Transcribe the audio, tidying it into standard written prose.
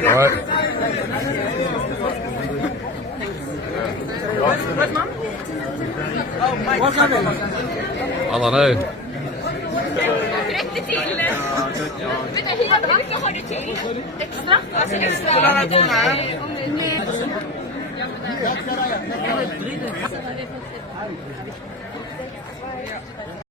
Ouais. Alla nu. Rätt till. Vänta, hur mycket har du till? Extra? Alltså extra. Ja, men